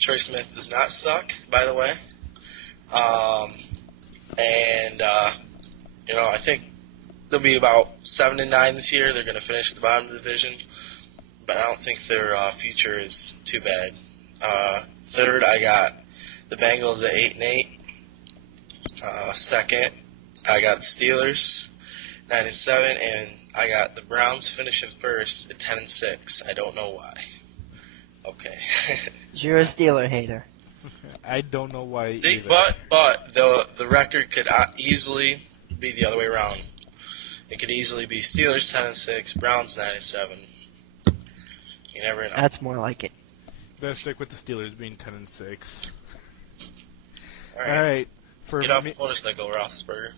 Troy Smith does not suck, by the way. And I think they'll be about 7-9 this year. They're going to finish at the bottom of the division, but I don't think their future is too bad. Third, I got the Bengals at 8-8. Second, I got the Steelers 9-7, and I got the Browns finishing first at 10-6. I don't know why. Okay. You're a Steeler hater. I don't know why either. But the record could easily be the other way around. It could easily be Steelers 10-6, Browns 9-7. You never know. That's more like it. Better stick with the Steelers being 10-6. All right. Get off the motorcycle, Roethlisberger.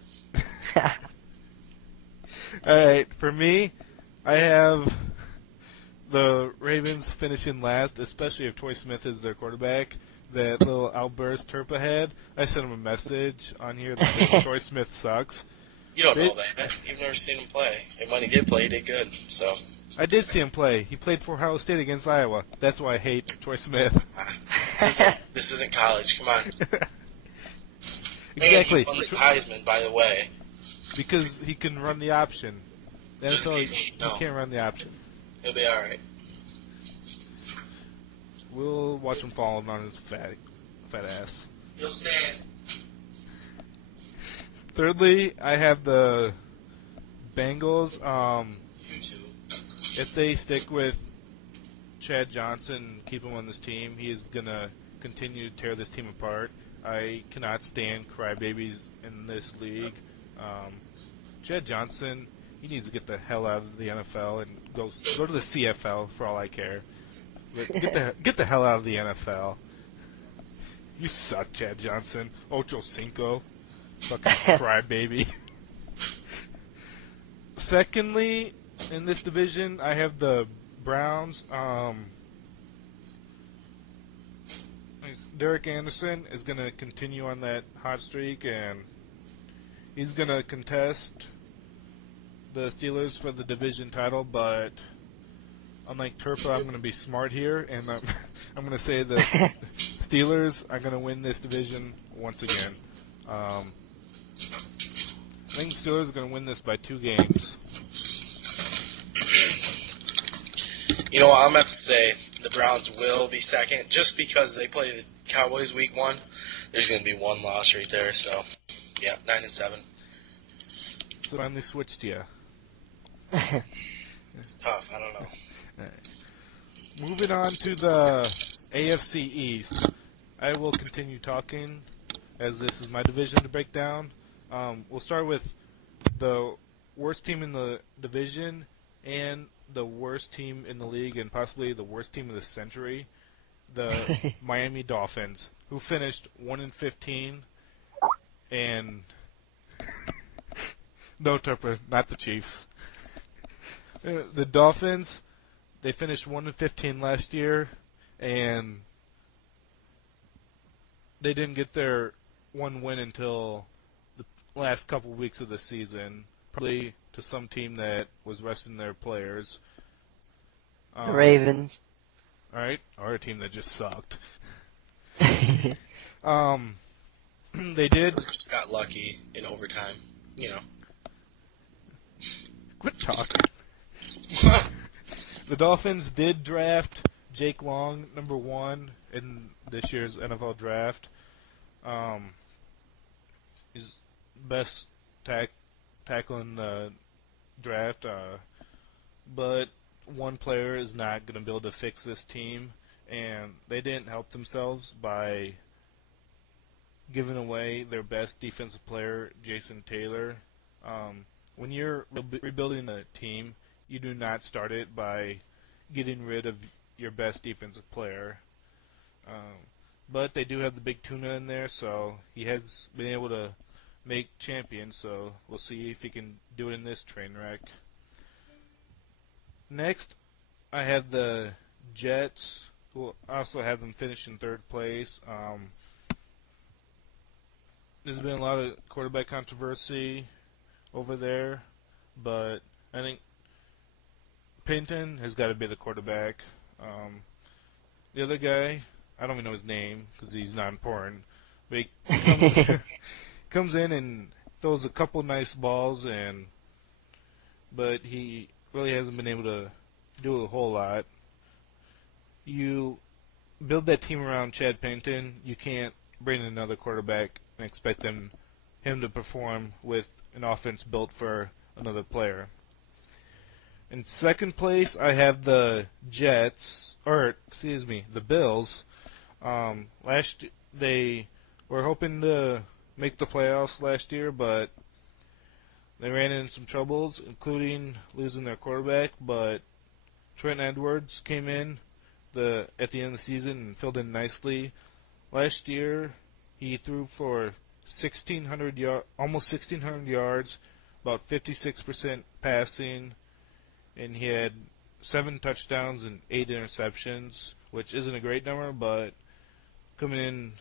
All right. For me, I have the Ravens finishing last, especially if Troy Smith is their quarterback. That little outburst Turpa had, I sent him a message on here that said Troy Smith sucks. You don't know that. You've never seen him play. And when he did play, he did good. So I did see him play. He played for Ohio State against Iowa. That's why I hate Troy Smith. This isn't college. Come on. Exactly. And he won the Heisman, by the way. Because he can run the option. The NFL, he can't run the option. He'll be all right. We'll watch him fall on his fat ass. You'll stand. Thirdly, I have the Bengals. You too. If they stick with Chad Johnson, keep him on this team, he is going to continue to tear this team apart. I cannot stand crybabies in this league. Chad Johnson, he needs to get the hell out of the NFL and go to the CFL for all I care. But get the hell out of the NFL. You suck, Chad Johnson. Ocho Cinco. Fucking crybaby. Secondly, in this division, I have the Browns. Derek Anderson is going to continue on that hot streak, and he's going to contest the Steelers for the division title, but unlike Turpa, I'm going to be smart here, and I'm going to say the Steelers are going to win this division once again. I think the Steelers are going to win this by 2 games. You know what, I'm going to have to say the Browns will be second, just because they play the Cowboys week 1. There's going to be one loss right there, so, yeah, 9-7. So finally switched you. It's tough, I don't know. Right. Moving on to the AFC East. I will continue talking, as this is my division to break down. We'll start with the worst team in the division and the worst team in the league and possibly the worst team of the century, the Miami Dolphins, who finished 1-15 and no, Turpa, not the Chiefs. The Dolphins, they finished 1-15 last year, and they didn't get their one win until the last couple weeks of the season, probably to some team that was resting their players. The Ravens. All right, or a team that just sucked. They did. Just got lucky in overtime, you know. Quit talking. The Dolphins did draft Jake Long, number 1 in this year's NFL draft. He's best tackle in the draft, but one player is not going to be able to fix this team, and they didn't help themselves by giving away their best defensive player, Jason Taylor. When you're rebuilding a team, you do not start it by getting rid of your best defensive player. But they do have the big tuna in there, so he has been able to make champions, so we'll see if he can do it in this train wreck. Next, I have the Jets, who also have them finish in 3rd place. There's been a lot of quarterback controversy over there, but I think Payton has got to be the quarterback. The other guy I don't even know his name because he's not important. But he comes comes in and throws a couple nice balls, but he really hasn't been able to do a whole lot. You build that team around Chad Pennington. You can't bring in another quarterback and expect him to perform with an offense built for another player. In second place, I have the the Bills. They were hoping to make the playoffs last year, but they ran into some troubles, including losing their quarterback. But Trent Edwards came in at the end of the season and filled in nicely. Last year, he threw for almost 1,600 yards, about 56% passing, and he had 7 touchdowns and 8 interceptions, which isn't a great number, but coming in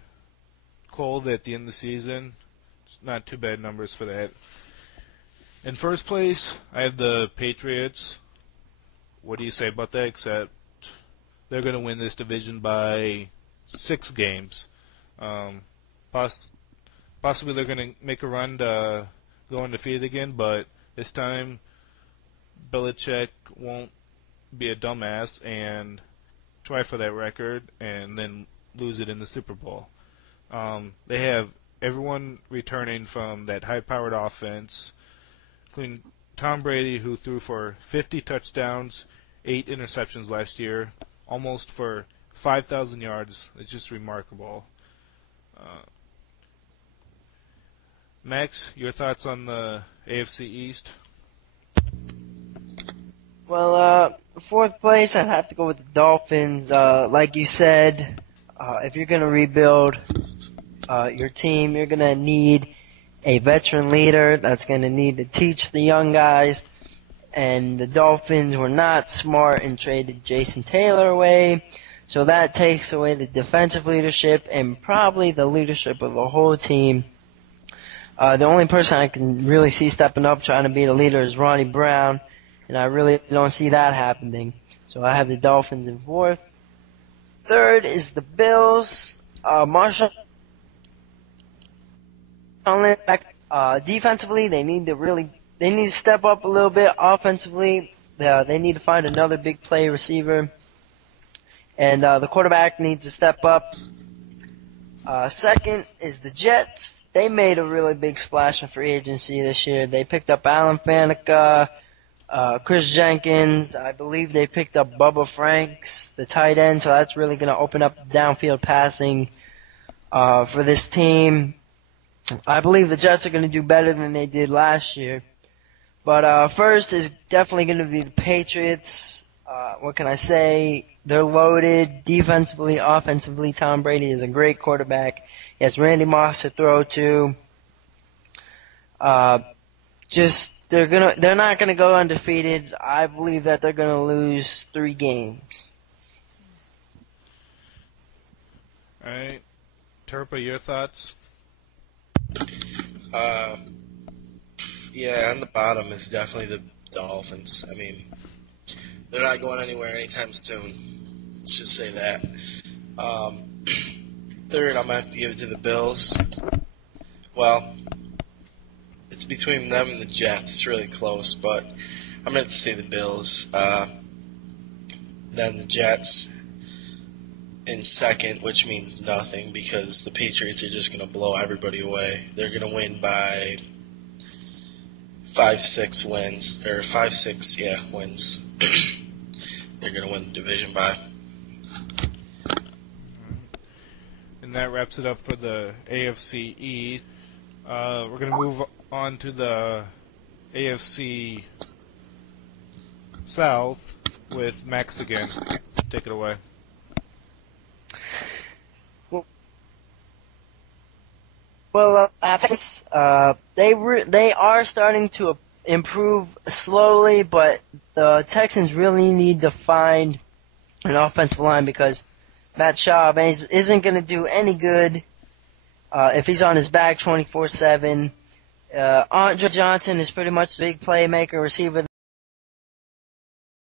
cold at the end of the season, it's not too bad numbers for that. In first place, I have the Patriots. What do you say about that? Except they're going to win this division by 6 games. Possibly they're going to make a run to go undefeated again, but this time Belichick won't be a dumbass and try for that record and then lose it in the Super Bowl. They have everyone returning from that high-powered offense, including Tom Brady, who threw for 50 touchdowns, 8 interceptions last year, almost for 5,000 yards. It's just remarkable. Max, your thoughts on the AFC East? Well, fourth place, I'd have to go with the Dolphins. Like you said, if you're going to rebuild your team, you're going to need a veteran leader that's going to need to teach the young guys. And the Dolphins were not smart and traded Jason Taylor away. So that takes away the defensive leadership and probably the leadership of the whole team. The only person I can really see stepping up trying to be the leader is Ronnie Brown, and I really don't see that happening. So I have the Dolphins in fourth. Third is the Bills. Marshall defensively, they need to step up a little bit. Offensively, they need to find another big play receiver, and the quarterback needs to step up. Second is the Jets. They made a really big splash in free agency this year. They picked up Alan Faneca, Chris Jenkins. I believe they picked up Bubba Franks, the tight end, so that's really going to open up downfield passing for this team. I believe the Jets are going to do better than they did last year. But first is definitely going to be the Patriots. What can I say? They're loaded defensively, offensively. Tom Brady is a great quarterback. He has Randy Moss to throw to. They're not gonna go undefeated. I believe that they're gonna lose 3 games. All right, Turpa, your thoughts? Yeah, on the bottom is definitely the Dolphins. I mean, they're not going anywhere anytime soon. Let's just say that. Third, I'm going to have to give it to the Bills. Well, it's between them and the Jets. It's really close, but I'm going to have to say the Bills. Then the Jets in second, which means nothing because the Patriots are just going to blow everybody away. They're going to win by 5-6 wins. They're going to win the division by. And that wraps it up for the AFC East. We're going to move on to the AFC South with Max again. Take it away. Well, Texans, they are starting to improve slowly, but the Texans really need to find an offensive line because Matt Schaub isn't going to do any good if he's on his back 24/7. Andre Johnson is pretty much the big playmaker receiver